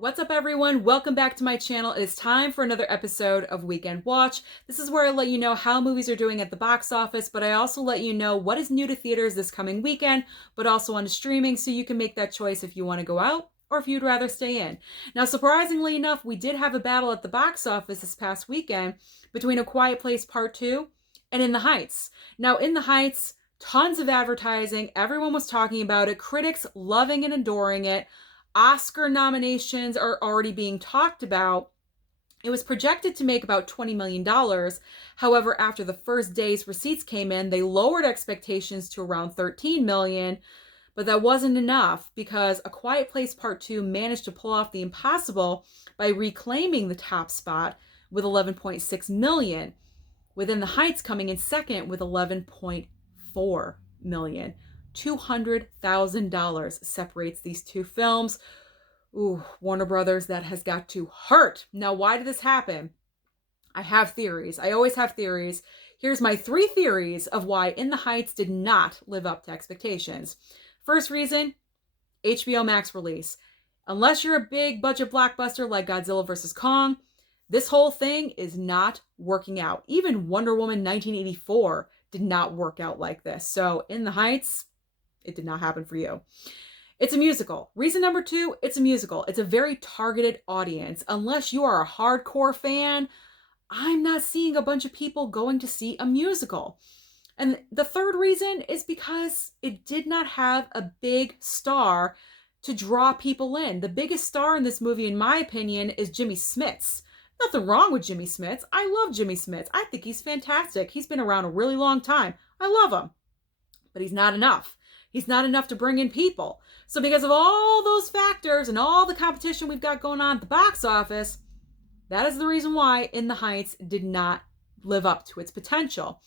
What's up, everyone? Welcome back to my channel. It is time for another episode of Weekend Watch. This is where I let you know how movies are doing at the box office, but I also let you know what is new to theaters this coming weekend, but also on streaming, so you can make that choice if you want to go out or if you'd rather stay in. Now, surprisingly enough, we did have a battle at the box office this past weekend between A Quiet Place Part 2 and In the Heights. Now, In the Heights, tons of advertising. Everyone was talking about it. Critics loving and adoring it. Oscar nominations are already being talked about. It was projected to make about $20 million. However, after the first day's receipts came in, they lowered expectations to around $13 million. But that wasn't enough because A Quiet Place Part 2 managed to pull off the impossible by reclaiming the top spot with $11.6 million, with In the Heights coming in second with $11.4 million. $200,000 separates these two films. Ooh, Warner Brothers, that has got to hurt. Now, why did this happen? I have theories. I always have theories. Here's my 3 theories of why In the Heights did not live up to expectations. First reason, HBOMAX release. Unless you're a big budget blockbuster like Godzilla vs. Kong, this whole thing is not working out. Even Wonder Woman 1984 did not work out like this. So In the Heights, it did not happen for you. It's a musical. Reason number 2, it's a musical. It's a very targeted audience. Unless you are a hardcore fan, I'm not seeing a bunch of people going to see a musical. And the third reason is because it did not have a big star to draw people in. The biggest star in this movie, in my opinion, is Jimmy Smits. Nothing wrong with Jimmy Smits. I love Jimmy Smits. I think he's fantastic. He's been around a really long time. I love him. But he's not enough. He's not enough to bring in people. So because of all those factors and all the competition we've got going on at the box office, that is the reason why In the Heights did not live up to its potential.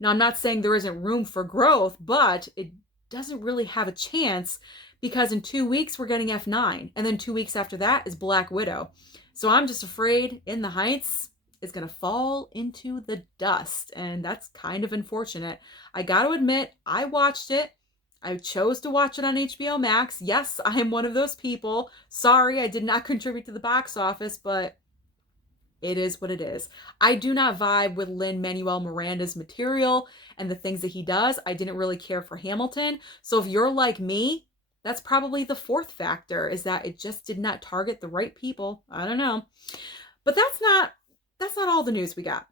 Now, I'm not saying there isn't room for growth, but it doesn't really have a chance because in 2 weeks we're getting F9. And then 2 weeks after that is Black Widow. So I'm just afraid In the Heights is going to fall into the dust. And that's kind of unfortunate. I got to admit, I watched it. I chose to watch it on HBO Max. Yes, I am one of those people. Sorry, I did not contribute to the box office, but it is what it is. I do not vibe with Lin-Manuel Miranda's material and the things that he does. I didn't really care for Hamilton. So if you're like me, that's probably the 4th factor, is that it just did not target the right people. I don't know. But that's not all the news we got.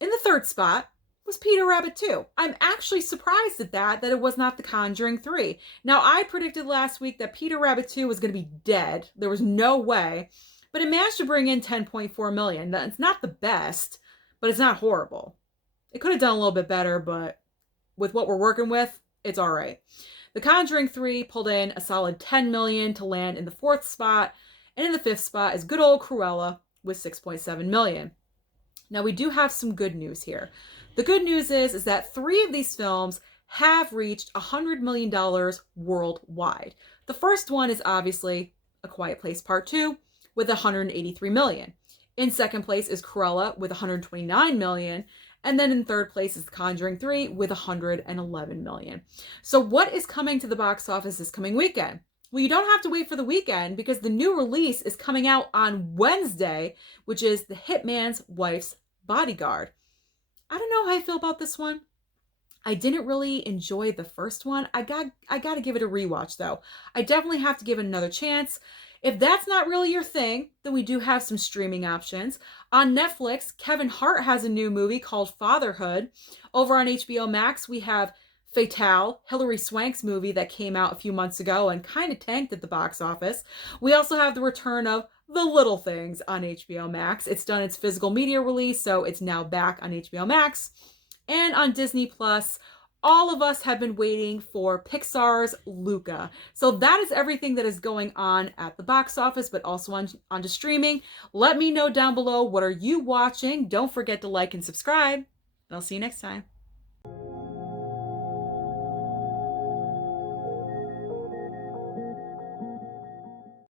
In the 3rd spot was Peter Rabbit 2. I'm actually surprised at that it was not The Conjuring 3. Now, I predicted last week that Peter Rabbit 2 was going to be dead. There was no way. But it managed to bring in $10.4 million. It's not the best, but it's not horrible. It could have done a little bit better, but with what we're working with, it's all right. The Conjuring 3 pulled in a solid $10 million to land in the 4th spot. And in the 5th spot is good old Cruella with $6.7 million. Now, we do have some good news here. The good news is that 3 of these films have reached $100 million worldwide. The first one is obviously A Quiet Place Part 2 with $183 million. In second place is Cruella with $129 million. And then in third place is The Conjuring 3 with $111 million. So what is coming to the box office this coming weekend? Well, you don't have to wait for the weekend because the new release is coming out on Wednesday, which is The Hitman's Wife's Bodyguard. I don't know how I feel about this one. I didn't really enjoy the first one. I got to give it a rewatch, though. I definitely have to give it another chance. If that's not really your thing, then we do have some streaming options. On Netflix, Kevin Hart has a new movie called Fatherhood. Over on HBO Max, we have Fatale, Hilary Swank's movie that came out a few months ago and kind of tanked at the box office. We also have the return of The Little Things on HBO Max. It's done its physical media release, so it's now back on HBO Max. And on Disney Plus, all of us have been waiting for Pixar's Luca. So that is everything that is going on at the box office, but also on to streaming. Let me know down below, what are you watching? Don't forget to like and subscribe, and I'll see you next time.